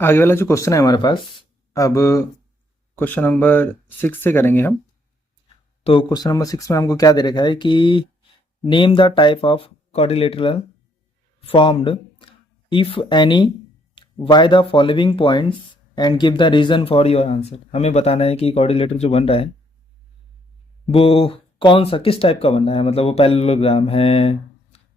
आगे वाला जो क्वेश्चन है हमारे पास, अब क्वेश्चन नंबर 6 से करेंगे हम। तो क्वेश्चन नंबर 6 में हमको क्या दे रखा है कि name the type of quadrilateral formed if any by the following points and give the reason for your answer. हमें बताना है कि क्वाड्रिलेटर जो बन रहा है वो कौन सा, किस टाइप का बन रहा है, मतलब वो पैरेललोग्राम है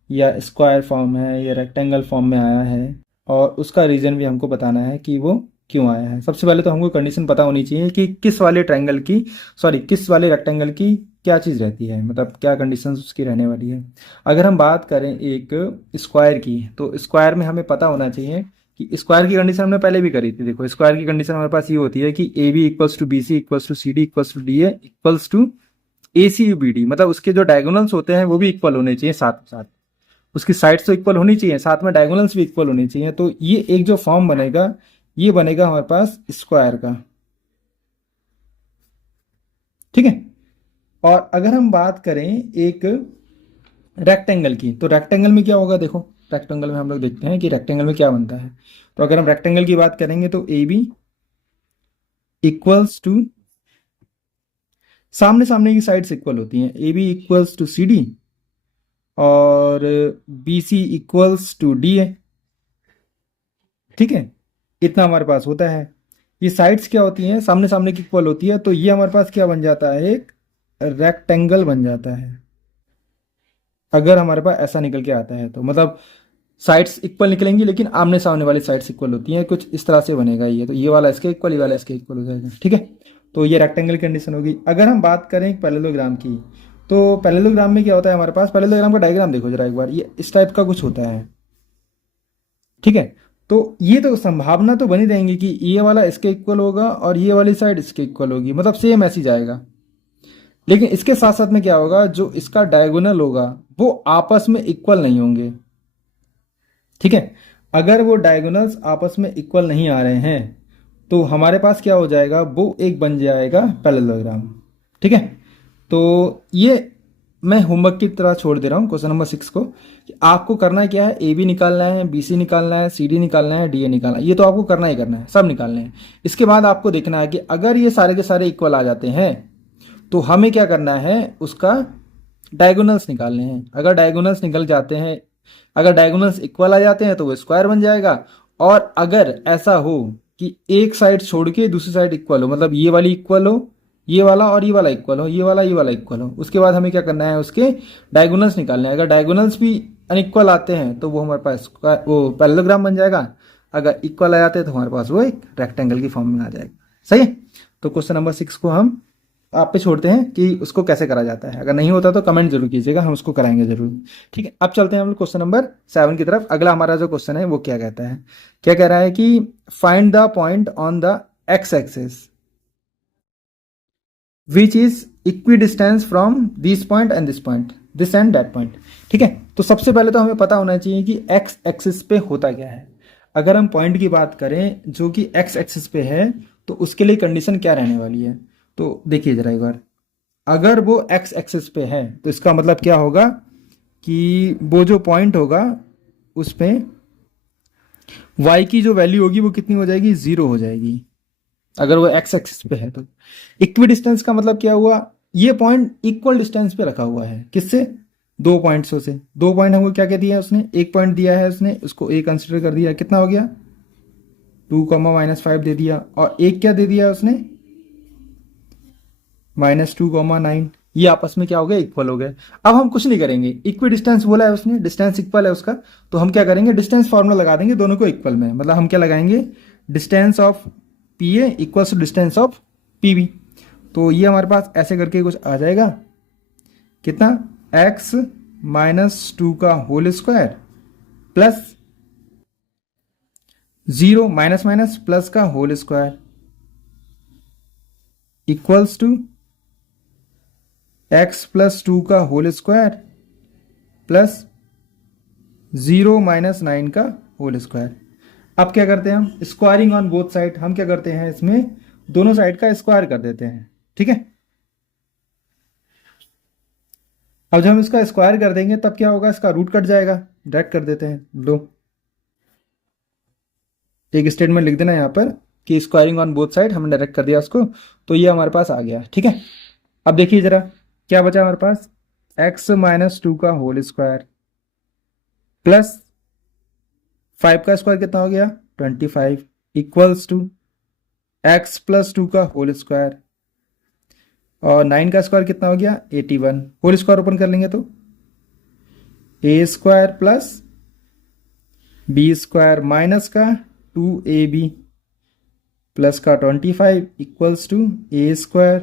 या स्क्वायर फॉर्म है या रेक्टेंगल फॉर्म में आया है, और उसका रीज़न भी हमको बताना है कि वो क्यों आया है। सबसे पहले तो हमको कंडीशन पता होनी चाहिए कि किस वाले ट्रायंगल की, सॉरी किस वाले रेक्टेंगल की क्या चीज़ रहती है, मतलब क्या कंडीशन उसकी रहने वाली है। अगर हम बात करें एक स्क्वायर की, तो स्क्वायर में हमें पता होना चाहिए कि स्क्वायर की कंडीशन हमने पहले भी करी थी। देखो स्क्वायर की कंडीशन हमारे पास ये होती है कि A B equals to B C equals to C D equals to D A equals to A C you B D, मतलब उसके जो डायगोनल्स होते हैं वो भी इक्वल होने चाहिए, साथ साथ उसकी साइड्स तो इक्वल होनी चाहिए, साथ में डायगोनल्स भी इक्वल होनी चाहिए। तो ये एक जो फॉर्म बनेगा, ये बनेगा हमारे पास स्क्वायर का। ठीक है। और अगर हम बात करें एक रेक्टेंगल की, तो रेक्टेंगल में क्या होगा, देखो रेक्टेंगल में हम लोग देखते हैं कि रेक्टेंगल में क्या बनता है। तो अगर हम रेक्टेंगल की बात करेंगे तो ए बी इक्वल्स टू, सामने सामने की साइड्स इक्वल होती हैं, A B equals to C D और B C equals to D A. ठीक है, इतना हमारे पास होता है। ये साइड्स क्या होती हैं, सामने सामने की इक्वल होती है, तो ये हमारे पास क्या बन जाता है, एक रेक्टेंगल बन जाता है। अगर हमारे पास ऐसा निकल के आता है तो मतलब साइड्स इक्वल निकलेंगी लेकिन आमने सामने वाली साइड्स इक्वल होती हैं, कुछ इस तरह से बनेगा ये। तो ये वाला इसके इक्वल, ये वाला इसके इक्वल हो जाएगा। ठीक है, तो ये रेक्टेंगल कंडीशन होगी। अगर हम बात करें एक पैरेललोग्राम की, तो पैरेललोग्राम में क्या होता है हमारे पास, पैरेललोग्राम का डायग्राम देखो जरा एक बार, ये इस टाइप का कुछ होता है। ठीक है, तो ये तो संभावना तो बनी रहेंगी कि ये वाला इसके इक्वल होगा और ये वाली साइड इसके इक्वल होगी, मतलब सेम ऐसी जाएगा। लेकिन इसके साथ साथ में क्या होगा, जो इसका डायगोनल होगा वो आपस में इक्वल नहीं होंगे। ठीक है, अगर वो डायगोनल्स आपस में इक्वल नहीं आ रहे हैं तो हमारे पास क्या हो जाएगा, वो एक बन जाएगा पैरेललोग्राम। ठीक है, तो ये मैं होमवर्क की तरह छोड़ दे रहा हूँ क्वेश्चन नंबर 6 को, कि आपको करना क्या है, ए बी निकालना है, बी सी निकालना है, सी डी निकालना है, डी ए निकालना है। ये तो आपको करना ही करना है, सब निकालने हैं। इसके बाद आपको देखना है कि अगर ये सारे के सारे इक्वल आ जाते हैं तो हमें क्या करना है, उसका डायगोनल्स निकालने हैं। अगर डायगोनल्स निकल जाते हैं, अगर डायगोनल्स इक्वल आ जाते हैं तो वो स्क्वायर बन जाएगा। और अगर ऐसा हो कि एक साइड छोड़ के दूसरी साइड इक्वल हो, मतलब ये वाली इक्वल हो, ये वाला और ये वाला इक्वल हो, ये वाला इक्वल हो, उसके बाद हमें क्या करना है, उसके डायगोनल्स निकालने हैं। अगर डायगोनल्स भी अनइक्वल आते हैं तो वो हमारे पास वो पैरेललोग्राम बन जाएगा। अगर इक्वल आ जाते हैं तो हमारे पास वो एक रेक्टेंगल की फॉर्म में आ जाएगा। सही है, तो क्वेश्चन नंबर 6 को हम आप पे छोड़ते हैं कि उसको कैसे करा जाता है। अगर नहीं होता तो कमेंट जरूर कीजिएगा, हम उसको कराएंगे जरूर। ठीक है, अब चलते हैं हम लोग क्वेश्चन नंबर 7 की तरफ। अगला हमारा जो क्वेश्चन है वो क्या कहता है, क्या कह रहा है कि find the point on the x axis which is equidistant from this point and this point, this and that point. ठीक है, तो सबसे पहले तो हमें पता होना चाहिए कि एक्स एक्सिस पे होता क्या है। अगर हम पॉइंट की बात करें जो कि एक्स एक्सिस पे है, तो उसके लिए कंडीशन क्या रहने वाली है। तो देखिए जरा एक बार, अगर वो एक्स एक्सिस पे है तो इसका मतलब क्या होगा कि वो जो पॉइंट होगा उस पे वाई की जो वैल्यू होगी वो कितनी हो जाएगी, जीरो हो जाएगी। अगर वो एक्स एक्सिस पे है तो इक्वी डिस्टेंस का मतलब क्या हुआ, ये पॉइंट इक्वल डिस्टेंस पे रखा हुआ है, किससे, दो पॉइंट्सों से। दो पॉइंट हमको क्या क्या दिया है उसने, एक पॉइंट दिया है उसने, उसको ए कंसिडर कर दिया, कितना हो गया 2, -5 दे दिया, और एक क्या दे दिया उसने, -2, 9। ये आपस में क्या हो गया, इक्वल हो गए। अब हम कुछ नहीं करेंगे, इक्वी डिस्टेंस बोला है उसने, डिस्टेंस इक्वल है उसका, तो हम क्या करेंगे, डिस्टेंस फॉर्मूला लगा देंगे दोनों को इक्वल में। मतलब हम क्या लगाएंगे, distance of P A equals to distance of P B. तो ये हमारे पास ऐसे करके कुछ आ जाएगा, कितना, x-2 का whole square plus 0 minus minus plus का whole square equals to x+2 का होल स्क्वायर प्लस 0 - 9 का होल स्क्वायर। अब क्या करते हैं हम, स्क्वायरिंग ऑन बोथ साइड, हम क्या करते हैं इसमें दोनों साइड का स्क्वायर कर देते हैं। ठीक है, अब जब हम इसका स्क्वायर कर देंगे तब क्या होगा, इसका रूट कट जाएगा, डायरेक्ट कर देते हैं, लो एक स्टेटमेंट लिख देना यहाँ पर कि स्क्वायरिंग ऑन बोथ साइड, हमने डायरेक्ट कर दिया उसको, तो ये हमारे पास आ गया। ठीक है, अब देखिए जरा क्या बचा हमारे पास, x माइनस 2 का होल स्क्वायर प्लस 5 का स्क्वायर कितना हो गया 25 इक्वल्स टू x प्लस 2 का होल स्क्वायर और 9 का स्क्वायर कितना हो गया 81, होल स्क्वायर ओपन कर लेंगे तो a square plus B square minus का 2ab प्लस का 25 equals to A square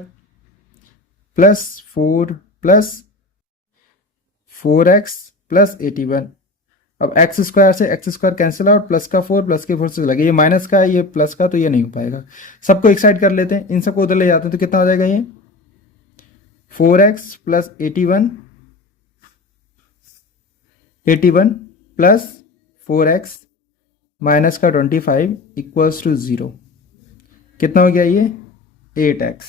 plus 4 plus 4x plus 81। अब एक्स स्क्वायर से X square cancel out, plus का 4 प्लस के 4 से लगे, ये माइनस का है ये प्लस का, तो ये नहीं हो पाएगा। सबको एक साइड कर लेते हैं, इन सबको उधर ले जाते हैं तो कितना हो जाएगा ये 4x plus 81 plus 4x minus का 25 इक्वल्स टू 0, कितना हो गया ये 8x।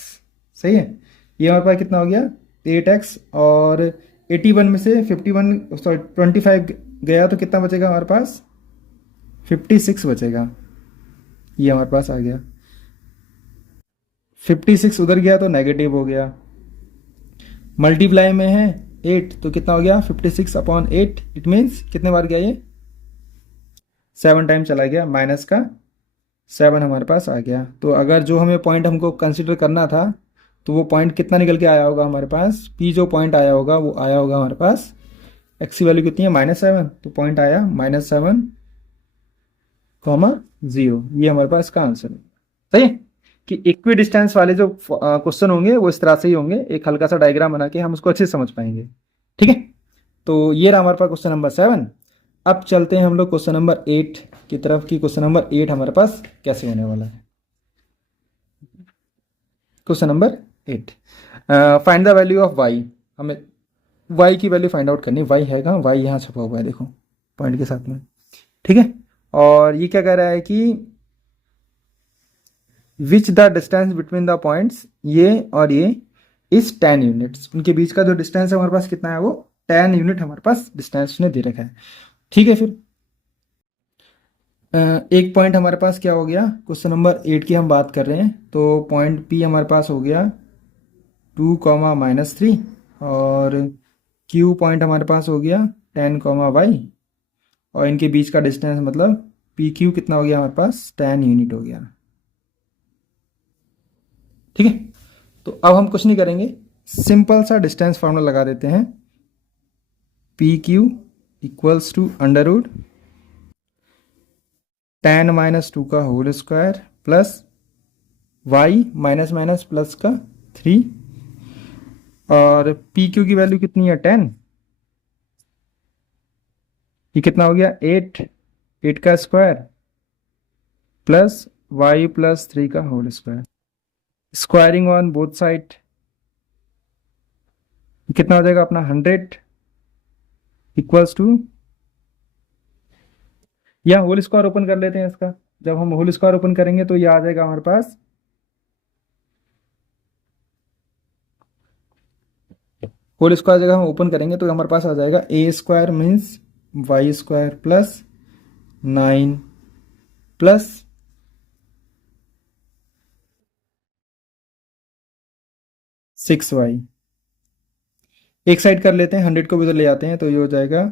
सही है, ये हमारे पास कितना हो गया 8x और 81 में से 25 गया तो कितना बचेगा हमारे पास 56 बचेगा, ये हमारे पास आ गया। 56 उधर गया तो नेगेटिव हो गया, मल्टीप्लाई में है 8 तो कितना हो गया 56 अपॉन 8, इट मीन्स कितने बार गया ये 7 टाइम चला गया, माइनस का 7 हमारे पास आ गया। तो अगर जो हमें पॉइंट हमको कंसिडर करना था तो वो पॉइंट कितना निकल के आया होगा हमारे पास, पी जो पॉइंट आया होगा वो आया होगा हमारे पास, एक्स की वैल्यू कितनी है -7, तो पॉइंट आया -7, 0, ये हमारे पास का आंसर है। सही है कि इक्वी डिस्टेंस वाले जो क्वेश्चन होंगे वो इस तरह से ही होंगे, एक हल्का सा डायग्राम बना के हम उसको अच्छे से समझ पाएंगे। ठीक है, तो ये रहा हमारे पास क्वेश्चन नंबर 7। अब चलते हैं हम लोग क्वेश्चन नंबर 8 की तरफ कि क्वेश्चन नंबर 8 हमारे पास कैसे होने वाला है। Question number 8, find the value of y, हमें y की वैल्यू फाइंड आउट करनी। y है कहाँ, y यहाँ छपा हुआ है देखो पॉइंट के साथ में। ठीक है, और ये क्या कह रहा है कि which the distance between the points, ये और ये इज 10 यूनिट्स, उनके बीच का जो डिस्टेंस है हमारे पास कितना है वो 10 यूनिट हमारे पास डिस्टेंस उसने दे रखा है। ठीक है, फिर एक पॉइंट हमारे पास क्या हो गया, क्वेश्चन नंबर 8 की हम बात कर रहे हैं, तो पॉइंट P हमारे पास हो गया 2, -3 और Q पॉइंट हमारे पास हो गया 10, y और इनके बीच का डिस्टेंस मतलब PQ कितना हो गया हमारे पास 10 यूनिट हो गया। ठीक है, तो अब हम कुछ नहीं करेंगे, सिंपल सा डिस्टेंस फार्मूला लगा देते हैं, PQ equals to under root 10 - 2 का whole square plus y minus minus plus का 3 और PQ की वैल्यू कितनी है 10, ये कितना हो गया 8 का स्क्वायर प्लस y प्लस 3 का whole square, squaring on both side कितना हो जाएगा अपना 100 इक्वल्स टू, या होल स्क्वायर ओपन कर लेते हैं इसका, जब हम होल स्क्वायर ओपन करेंगे तो ये आ जाएगा हमारे पास होल स्क्वायर जगह हम ओपन करेंगे तो हमारे पास आ जाएगा A square means Y square plus 9 plus 6y, एक साइड कर लेते हैं 100 को भी तो ले आते हैं, तो ये हो जाएगा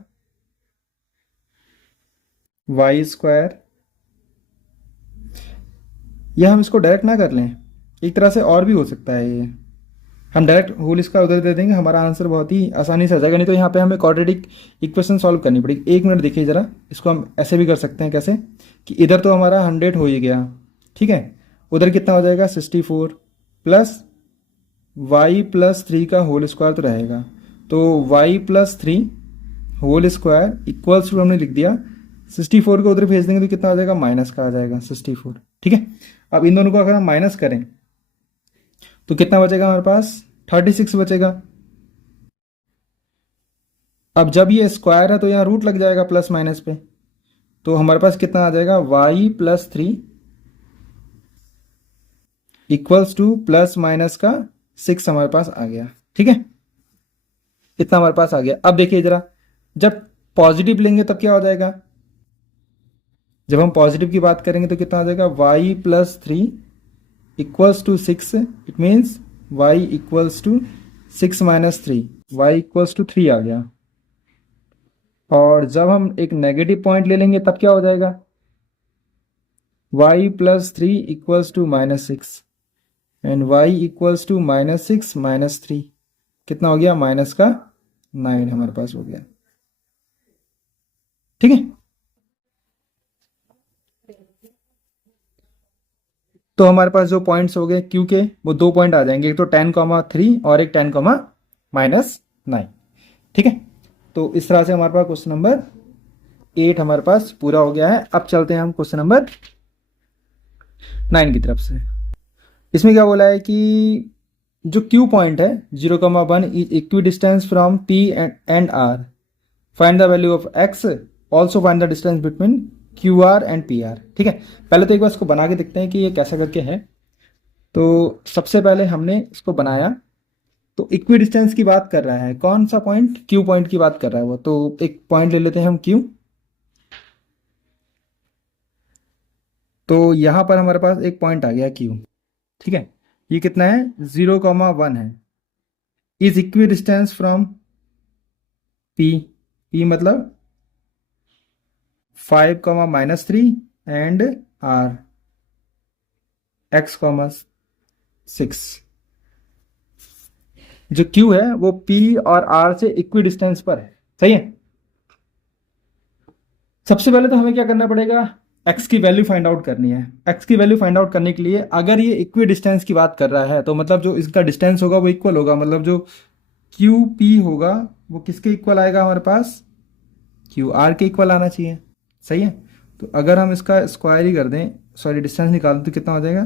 वाई स्क्वायर, या हम इसको डायरेक्ट ना कर लें, एक तरह से और भी हो सकता है, ये हम डायरेक्ट होल इसका उधर दे देंगे, हमारा आंसर बहुत ही आसानी से आ जाएगा। नहीं तो यहाँ पे हमें क्वाड्रेटिक इक्वेशन सॉल्व करनी पड़ेगी। एक मिनट देखिए ज़रा, इसको हम ऐसे भी कर सकते हैं, कैसे कि इधर तो हमारा 100 हो ही गया, ठीक है, उधर कितना हो जाएगा 64 प्लस y प्लस 3 का होल स्क्वायर तो रहेगा, तो y plus 3 whole square equals to हमने लिख दिया 64 को उधर भेज देंगे तो कितना आ जाएगा माइनस का आ जाएगा 64। ठीक है, अब इन दोनों को अगर हम माइनस करें तो कितना बचेगा हमारे पास 36 बचेगा। अब जब ये स्क्वायर है तो यहाँ रूट लग जाएगा प्लस माइनस पे, तो हमारे पास कितना आ जाएगा y plus 3 equals two plus minus का 6 हमारे पास आ गया। ठीक है, इतना हमारे पास आ गया। अब देखिए जरा, जब पॉजिटिव लेंगे तब क्या हो जाएगा, जब हम पॉजिटिव की बात करेंगे तो कितना आ जाएगा, y plus 3 equals to 6, it means y equals to 6 minus 3, y equals to 3 आ गया। और जब हम एक नेगेटिव पॉइंट ले लेंगे तब क्या हो जाएगा, y plus 3 equals to minus 6 and y equals to minus 6 minus 3, कितना हो गया, माइनस का 9 हमारे पास हो गया। ठीक है, तो हमारे पास जो पॉइंट्स हो गए क्यू के वो 2 पॉइंट आ जाएंगे, एक तो 10,3 और एक 10,-9। ठीक है, तो इस तरह से हमारे पास क्वेश्चन नंबर 8 हमारे पास पूरा हो गया है। अब चलते हैं हम क्वेश्चन नंबर 9 की तरफ से। इसमें क्या बोला है कि जो क्यू पॉइंट है 0,1 is equidistant from P and R, find the value of x, also find the distance between Q R and P R. ठीक है, पहले तो एक बार इसको बना के देखते हैं कि ये कैसा करके है। तो सबसे पहले हमने इसको बनाया, तो इक्वी डिस्टेंस की बात कर रहा है, कौन सा पॉइंट, क्यू पॉइंट की बात कर रहा है वो। तो एक पॉइंट ले लेते हैं हम क्यू। तो यहां पर हमारे पास एक पॉइंट आ गया क्यू। ठीक है, ये कितना है, 0,1 है, is equidistant from P, P मतलब 5,-3 एंड आर x,6। जो Q है वो P और R से इक्वी डिस्टेंस पर है। सही है, सबसे पहले तो हमें क्या करना पड़ेगा, x की वैल्यू फाइंड आउट करनी है। x की वैल्यू फाइंड आउट करने के लिए अगर ये इक्वी डिस्टेंस की बात कर रहा है तो मतलब जो इसका डिस्टेंस होगा वो इक्वल होगा, मतलब जो क्यू पी होगा वो किसके इक्वल आएगा हमारे पास, क्यू आर के इक्वल आना चाहिए। सही है, तो अगर हम इसका स्क्वायर ही कर दें, सॉरी डिस्टेंस निकाल दें, तो कितना हो जाएगा,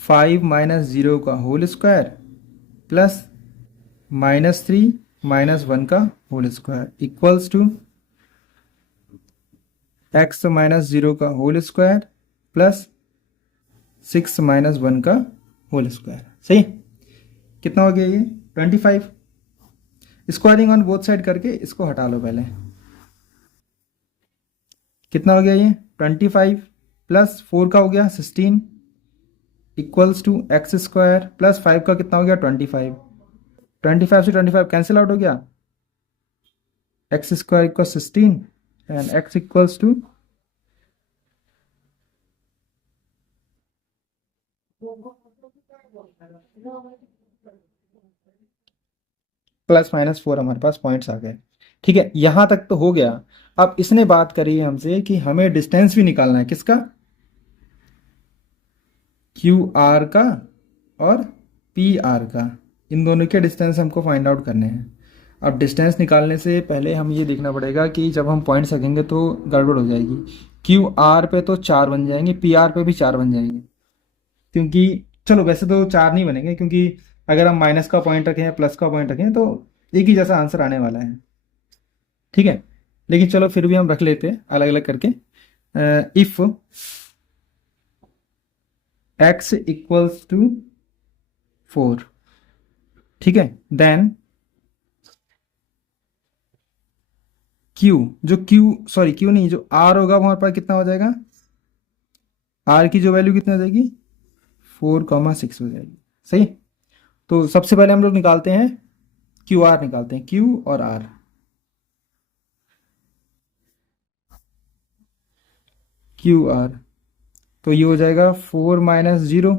5 माइनस 0 का whole square plus minus 3 minus 1 का whole square equals to x minus 0 का होल स्क्वायर प्लस 6 माइनस 1 का होल स्क्वायर। सही, कितना हो गया ये 25। स्क्वायरिंग ऑन बोथ साइड करके इसको हटा लो पहले, कितना हो गया ये 25 प्लस 4 का हो गया 16 equals to x square plus 5 का कितना हो गया 25, 25 से 25 कैंसिल आउट हो गया, x square equal 16 and x equals two plus minus 4 हमारे पास पॉइंट्स आ गए। ठीक है, यहां तक तो हो गया। अब इसने बात करी है हमसे कि हमें डिस्टेंस भी निकालना है, किसका, क्यू आर का और पी आर का, इन दोनों के डिस्टेंस हमको फाइंड आउट करने हैं। अब डिस्टेंस निकालने से पहले हम ये देखना पड़ेगा कि जब हम पॉइंट्स रखेंगे तो गड़बड़ हो जाएगी। क्यू आर पे तो 4 बन जाएंगे, पी आर पे भी 4 बन जाएंगे, क्योंकि चलो वैसे तो 4 नहीं बनेंगे, क्योंकि अगर हम माइनस का पॉइंट रखें प्लस का पॉइंट रखें तो एक ही जैसा आंसर आने वाला है। ठीक है, लेकिन चलो फिर भी हम रख लेते हैं अलग अलग करके। इफ x इक्वल्स टू 4, ठीक है, देन q, जो q सॉरी q नहीं, जो r होगा वो हमारे पास कितना हो जाएगा, r की जो वैल्यू कितनी हो जाएगी 4,6 हो जाएगी। सही, तो सबसे पहले हम लोग निकालते हैं क्यू आर, निकालते हैं q और r। क्यू आर, तो ये हो जाएगा 4 minus 0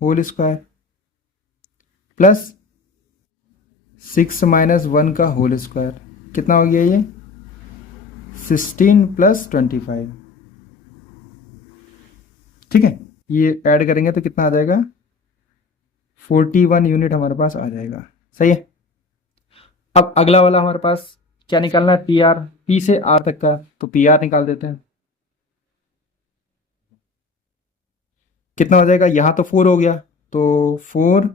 whole square plus 6 minus 1 का होल स्क्वायर, कितना हो गया ये 16 प्लस 25। ठीक है, ये ऐड करेंगे तो कितना आ जाएगा 41 यूनिट हमारे पास आ जाएगा। सही है, अब अगला वाला हमारे पास क्या निकालना है, पी आर, पी से आर तक का, तो पी आर निकाल देते हैं। कितना हो जाएगा, यहाँ तो 4 हो गया, तो 4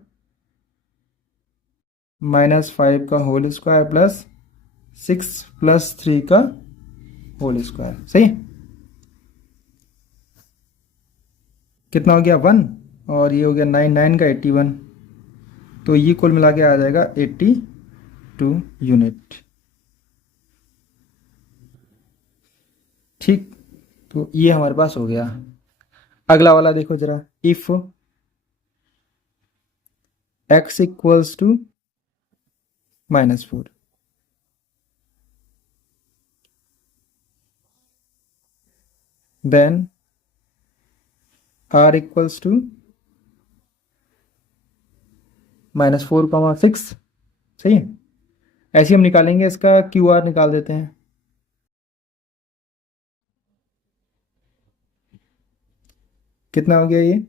माइनस 5 का होल स्क्वायर प्लस 6 प्लस 3 का होल स्क्वायर। सही है, कितना हो गया 1 और ये हो गया 9, 9 का 81, तो ये कुल मिला के आ जाएगा 82 यूनिट। ठीक, तो ये हमारे पास हो गया। अगला वाला देखो जरा, if x equals to -4, then r equals to -4, 6। सही है। ऐसे हम निकालेंगे, इसका क्यू आर निकाल देते हैं। कितना हो गया ये,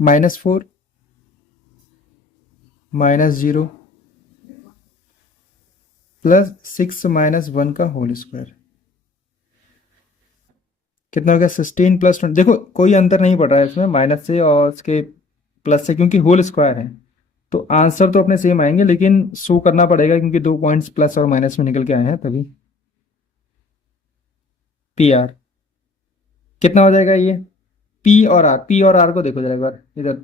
-4 -0 प्लस 6 - 1 का होल स्क्वायर। कितना हो गया, 16 प्लस 20। देखो कोई अंतर नहीं पड़ रहा है इसमें माइनस से और इसके प्लस से, क्योंकि होल स्क्वायर है। तो आंसर तो अपने सेम आएंगे, लेकिन शो करना पड़ेगा क्योंकि 2 पॉइंट्स प्लस और माइनस में निकल के आए हैं तभी। पी आर कितना हो जाएगा ये, पी और आर को देखो जरा एक बार इधर।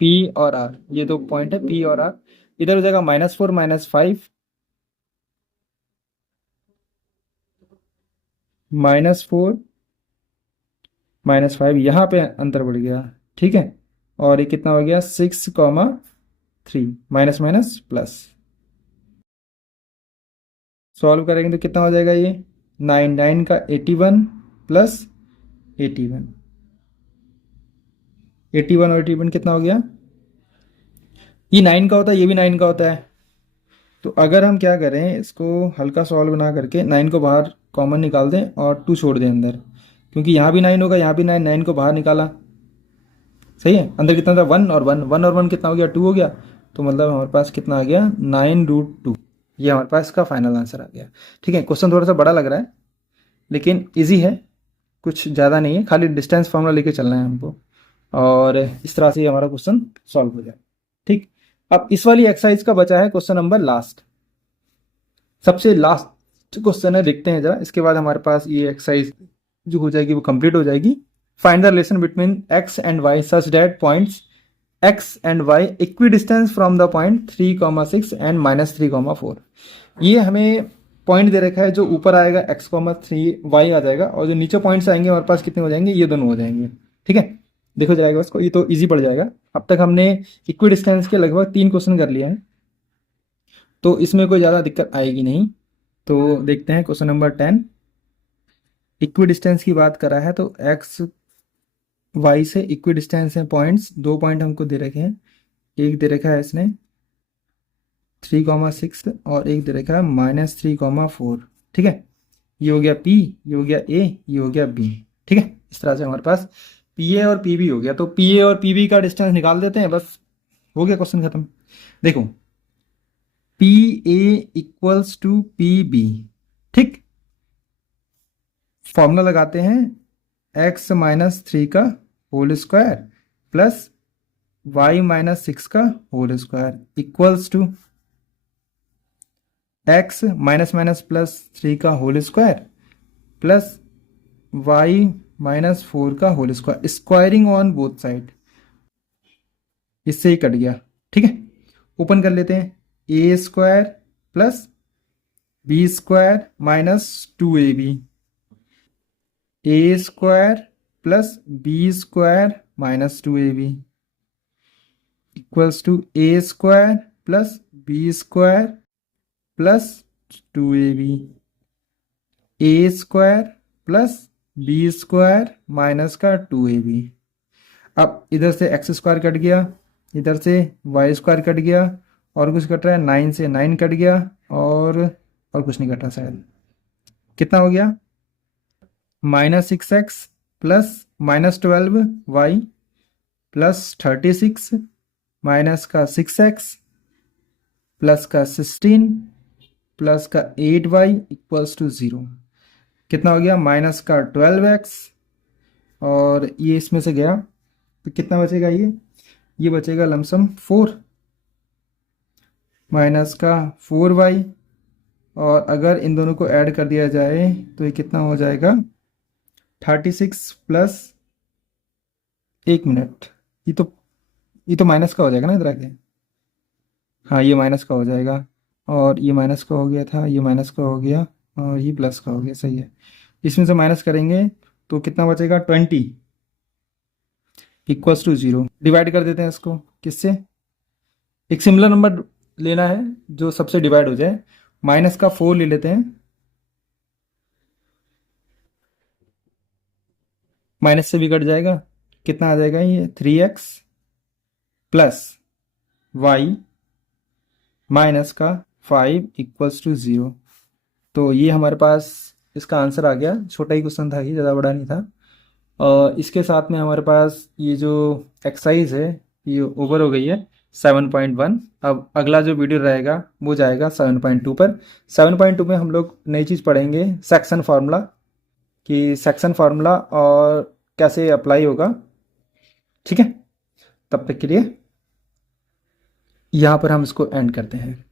पी और आर, ये 2 पॉइंट है पी और आर। इधर हो जाएगा -4 -5, -4 -5, यहाँ पे अंतर बढ़ गया। ठीक है। और ये कितना हो गया, 6, 3, माइनस माइनस प्लस। सॉल्व करेंगे तो कितना हो जाएगा ये, 9 9 का 81 प्लस 81, 81 और 81 कितना हो गया, ये 9 का होता है, ये भी 9 का होता है। तो अगर हम क्या करें, इसको हल्का सॉल्व बना करके 9 को बाहर कॉमन निकाल दें और 2 छोड़ दें अंदर, क्योंकि यहाँ भी 9 होगा, यहाँ भी 9, 9 को बाहर निकाला। सही है। अंदर कितना था, 1 और 1, 1 और 1 कितना हो गया, 2 हो गया। तो मतलब हमारे पास कितना आ गया, 9√2। ये हमारे पास इसका फाइनल आंसर आ गया। ठीक है। क्वेश्चन थोड़ा सा बड़ा लग रहा है, लेकिन इजी है, कुछ ज़्यादा नहीं है, खाली डिस्टेंस फार्मूला लेके चलना है हमको, और इस तरह से हमारा क्वेश्चन सॉल्व हो जाए। ठीक। अब इस वाली एक्सरसाइज का बचा है क्वेश्चन नंबर लास्ट, सबसे लास्ट क्वेश्चन है, देखते हैं जरा। इसके बाद हमारे पास ये एक्सरसाइज जो हो जाएगी वो कंप्लीट हो जाएगी। Find the relation between x and y such that points x and y equidistant from the point 3, 6 and -3, 4। ये हमें पॉइंट दे रखा है, जो ऊपर आएगा x, 3 y आ जाएगा, और जो नीचे पॉइंट्स आएंगे हमारे पास कितने हो जाएंगे, ये दोनों हो जाएंगे। ठीक है। देखो जाएगा उसको, ये तो इजी पड़ जाएगा। अब तक हमने इक्वी डिस्टेंस के लगभग 3 क्वेश्चन कर लिए हैं, तो इसमें कोई ज़्यादा दिक्कत आएगी नहीं। तो देखते हैं क्वेश्चन नंबर 10। इक्वी डिस्टेंस की बात करा है, तो एक्स वाई से इक्वी डिस्टेंस है पॉइंट्स, 2 पॉइंट हमको दे रखे हैं। एक दे रखा है इसने 3, 6, और एक दे रखा है -3, 4। ठीक है। ये हो गया P, ये हो गया A, ये हो गया B। ठीक है। इस तरह से हमारे पास PA और PB हो गया। तो PA और PB का डिस्टेंस निकाल देते हैं, बस हो गया क्वेश्चन खत्म। देखो PA इक्वल्स टू PB। ठीक। फॉर्मूला लगाते हैं, x-3 का होल स्क्वायर प्लस y-6 का whole square equals to x -+3 का होल स्क्वायर प्लस y-4 का whole square, squaring on both side. इससे ही कट गया। ठीक है। ओपन कर लेते हैं, a² plus b² -2ab, a² plus b² -2ab equals to a² plus b² plus 2ab, a² plus b² minus का 2ab। अब इधर से x² कट गया, इधर से y² कट गया, और कुछ कट रहा है, 9 से 9 कट गया, और कुछ नहीं कट रहा शायद। कितना हो गया, -6x plus -12y plus 36 minus का 6x प्लस का 16 प्लस का 8y इक्वल्स टू 0। कितना हो गया, माइनस का 12x, और ये इसमें से गया तो कितना बचेगा, ये बचेगा लमसम 4 माइनस का 4y, और अगर इन दोनों को ऐड कर दिया जाए तो ये कितना हो जाएगा, 36 प्लस, 1 मिनट, ये तो माइनस का हो जाएगा ना इधर आके। हाँ, ये माइनस का हो जाएगा, और ये माइनस का हो गया था, ये माइनस का हो गया, और ये प्लस का हो गया, सही है। इसमें से माइनस करेंगे तो कितना बचेगा, 20 इक्वल्स टू 0। डिवाइड कर देते हैं इसको, किससे, एक सिमिलर नंबर लेना है जो सबसे डिवाइड हो जाए। माइनस का 4 ले लेते हैं, माइनस से भी कट जाएगा, कितना आ जाएगा ये, 3x प्लस वाई माइनस का 5 इक्वल्स टू 0। तो ये हमारे पास इसका आंसर आ गया। छोटा ही क्वेश्चन था, ये ज़्यादा बड़ा नहीं था। और इसके साथ में हमारे पास ये जो एक्सरसाइज है ये ओवर हो गई है 7.1। अब अगला जो वीडियो रहेगा वो जाएगा 7.2 पर। 7.2 में हम लोग नई चीज़ पढ़ेंगे, सेक्शन फार्मूला, कि सेक्शन फार्मूला और कैसे अप्लाई होगा। ठीक है, तब तक के लिए यहाँ पर हम इसको एंड करते हैं।